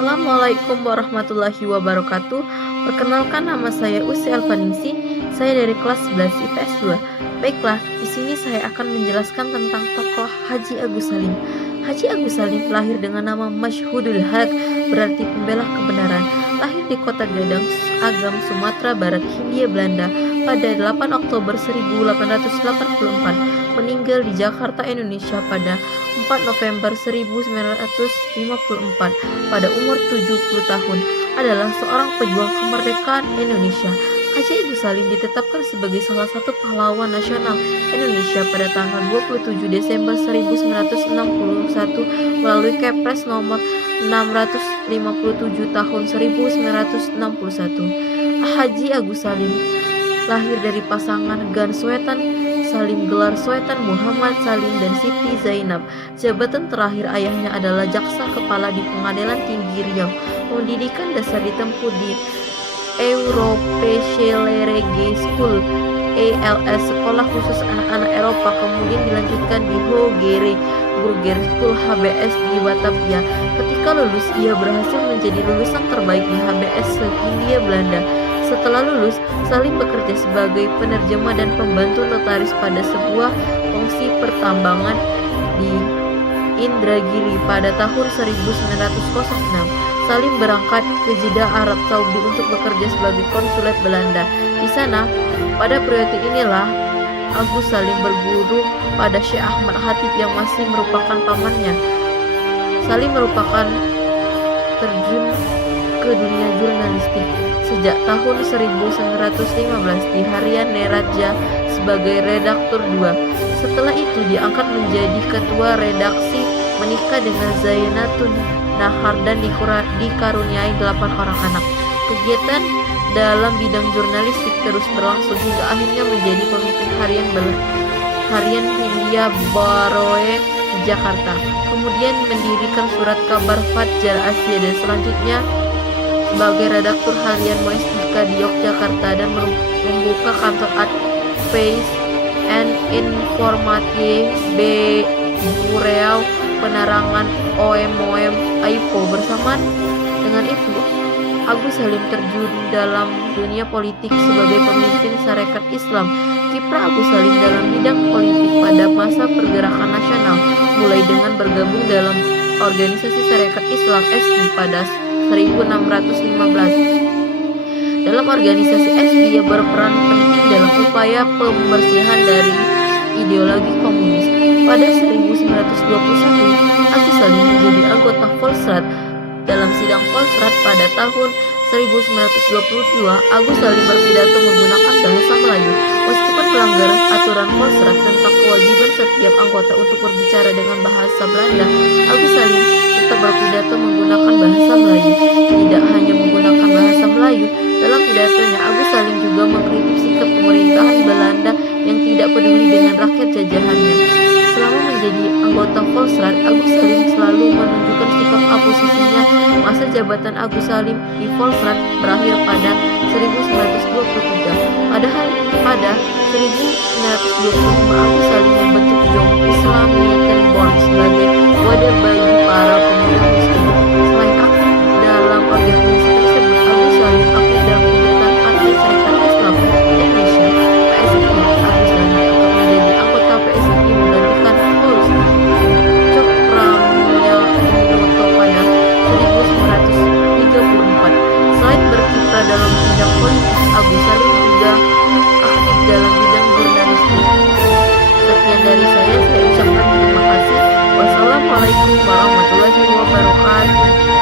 Assalamualaikum warahmatullahi wabarakatuh. Perkenalkan, nama saya Usi Alfaningsi. Saya dari kelas 11 IPS 2. Baiklah, di sini saya akan menjelaskan tentang tokoh Haji Agus Salim. Haji Agus Salim lahir dengan nama Masyhudul Haq, berarti pembela kebenaran. Lahir di Kota Gadang, Agam, Sumatera Barat, Hindia Belanda pada 8 Oktober 1884. Meninggal di Jakarta, Indonesia pada 4 November 1954 pada umur 70 tahun, adalah seorang pejuang kemerdekaan Indonesia. Haji Agus Salim ditetapkan sebagai salah satu pahlawan nasional Indonesia pada tanggal 27 Desember 1961 melalui Kepres nomor 657 tahun 1961. Haji Agus Salim lahir dari pasangan Gan Swetan Salim, gelar Swetan Muhammad Salim dan Siti Zainab. Jabatan terakhir ayahnya adalah Jaksa Kepala di Pengadilan Tinggi Riau. Pendidikan dasar ditempuh di Europeschellerege School (ELS), sekolah khusus anak-anak Eropa, kemudian dilanjutkan di Hogere Burger School (HBS) di Batavia. Ketika lulus, ia berhasil menjadi lulusan terbaik di HBS se-Hindia Belanda. Setelah lulus, Salim bekerja sebagai penerjemah dan pembantu notaris pada sebuah kongsi pertambangan di Indragiri pada tahun 1906. Salim berangkat ke Jeddah, Arab Saudi untuk bekerja sebagai konsulat Belanda. Di sana, pada periode inilah Agus Salim berguru pada Syekh Ahmad Khatib yang masih merupakan pamannya. Salim merupakan terjun ke dunia jurnalistik sejak tahun 1915 di Harian Neraja sebagai redaktur 2. Setelah itu diangkat menjadi ketua redaksi, menikah dengan Zainatun Nahar dan dikaruniai 8 orang anak. Kegiatan dalam bidang jurnalistik terus berlangsung hingga akhirnya menjadi pemimpin harian Hindia Baroe di Jakarta. Kemudian mendirikan Surat Kabar Fajar Asia dan selanjutnya sebagai redaktur harian Muestika di Yogyakarta dan membuka kantor Advice and Informatie B Bureau Penerangan OM AIPO. Bersamaan dengan itu, Agus Salim terjun dalam dunia politik sebagai pemimpin Sarekat Islam. Kiprah Agus Salim dalam bidang politik pada masa pergerakan nasional mulai dengan bergabung dalam organisasi Sarekat Islam SI pada 1615. Dalam organisasi SI, ia berperan penting dalam upaya pembersihan dari ideologi komunis. Pada 1921, Agus Salim menjadi anggota Volksraad. Dalam sidang Volksraad pada tahun 1922, Agus Salim berpidato menggunakan bahasa Melayu. Meskipun melanggar aturan Volksraad tentang kewajiban setiap anggota untuk berbicara dengan bahasa Belanda, Agus Salim tetap berpidato menggunakan bahasa Melayu. Tidak hanya menggunakan bahasa Melayu, dalam pidatonya Agus Salim juga mengkritik sikap pemerintahan Belanda yang tidak peduli dengan rakyat jajahannya. Selama menjadi anggota Volksraad, Agus Salim selalu menunjukkan sikap oposisinya. Masa jabatan Agus Salim di Volksraad berakhir pada 1923. Padahal pada 1925 Agus Salim membentuk Jong Islamic Bond sebagai wadah bagi para pemuda muslim. Selain aktif dalam organisasi tersebut, Agus Salim aktif dalam kegiatan Partai Sarekat Islam Indonesia (PSI). Agus Salim akan menjadi anggota PSI menggantikan Paulus Cokraminoto pada 1934. Selain berkiprah dalam bidang politik, Agus Salim juga aktif dalam bidang jurnalistik. Sekian dari saya ucapkan terima kasih. Wassalamualaikum warahmatullahi wabarakatuh.